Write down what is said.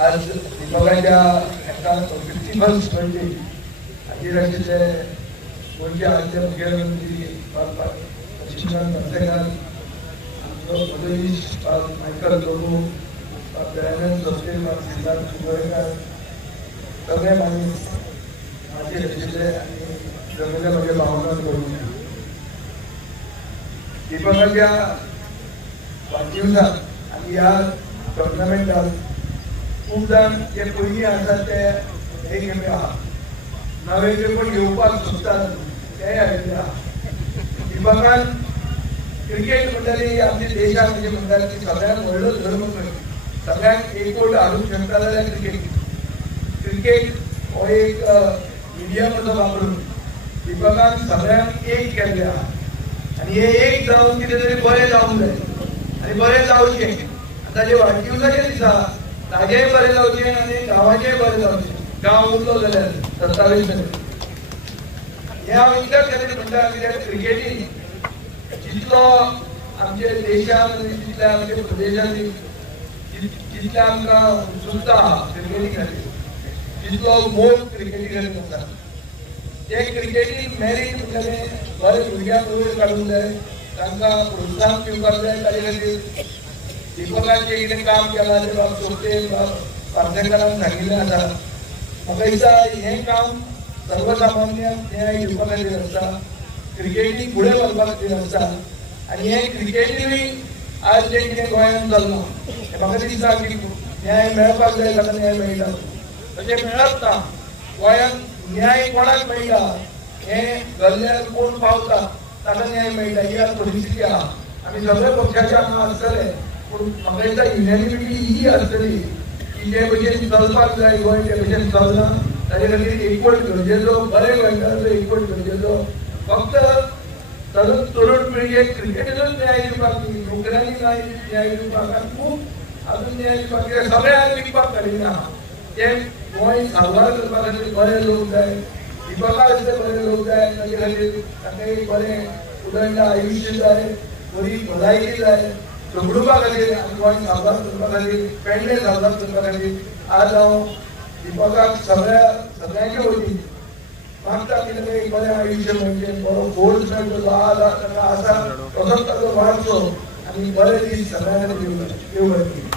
आज विभागाच्या एका 51st बर्थडे हाजीर आशिल्ले गोंयचे आदले मुख्यमंत्री लक्ष्मण मर्सेकार, आमचो मनीस मायकल लोबो, बेळगांव जोसेफ सिद्धार्थ गोयकार, सगळे मनीस हाजीर आशिल्ले आनी सगळे म्हज्या भावना कळून विभागाच्या वाडदिवसाक आनी ह्या टोर्नामेंटाक खूब जाण जे पयलीं आसात ते हे खेपे आहा, नवे जे कोण येवपाक सोदतात तेय आयिल्ले आहा। विभागान क्रिकेट म्हणटली आमच्या देशात म्हणजे म्हणटात की सगळ्यांत व्हडलो धर्म खंय, सगळ्यांक एकवट हाडूंक शकता जाल्यार क्रिकेट हो एक मिडियम असो वापरून विभागान सगळ्यांक एक केल्ले आहा आनी हे एक जावन कितें तरी बरें जावंक जाय आनी बरें जावचें। ताजे वाडदिवसाच्या दिसा ताजेय बरें जावचें आनी गांवाचेय बरें जावचें। गांव उरलो जाल्यार 27 हे हांव इतल्याच खातीर म्हणटा कित्याक क्रिकेटीन जितलो आमच्या देशांत आनी जितल्या आमच्या प्रदेशांत जितले आमकां उत्सुकता आहा क्रिकेटी खातीर, जितलो मोग क्रिकेटी खातीर आसा, ते क्रिकेटीन मेरीट म्हणटलें बरे भुरग्यांक वयर काडूंक जाय, तांकां प्रोत्साहन दिवपाक जाय। ताजे खातीर विभागान जे कितें काम केलां तें बाब सोपते पार्सेकारान सांगिल्लें आसा। म्हाका दिसता हें काम सर्वसामान्य न्याय दिवपा खातीर आसता, क्रिकेटीक फुडें व्हरपा खातीर आसता आनी हें क्रिकेटीनूय आज जें कितें गोंयांत चल्लां हें म्हाका दिसता की न्याय मेळपाक जाय ताका न्याय मेळटा, तशें मेळत ना। गोंयांत न्याय कोणाक मेळटा हें गल्ल्यार कोण पावता ताका न्याय मेळटा, ही आज परिस्थिती आहा। आमी सगळे पक्षाचे हांगा आसतले पूण म्हाका दिसता युनिनिमिटी ही आसतली की जे भशेन चलपाक जाय गोंय ते भशेन चलना, ताजे खातीर एकवट गरजेचो, बरे गोंयकाराचो एकवट गरजेचो। फक्त तरुण पिळगेक क्रिकेटीनूच न्याय दिवपाक न्ही, नोकऱ्यांनी न्याय दिवपाक आनी खूब अजून न्याय दिवपाक सगळ्यांक विकपाक काडिना। ते गोंय साबार करपा खातीर बरे लोक जाय, विभागा असले बरे लोक जाय, ताजे खातीर ताका एक बरें उदंड आयुश्य जाय, बरी भलायकी जाय, झगडुपा खातीर आनी गोंय साबार करपा खातीर, पेडणे साबार करपा खातीर आज हांव विभागाक सगळ्यांच्या वतीन मागता की ताका एक बरें आयुश्य मेळचें, बरो गोल्ड मेळचो, ताका आसा तसोच ताचो वाडचो आनी बरे दीस सगळ्यांक दिवं।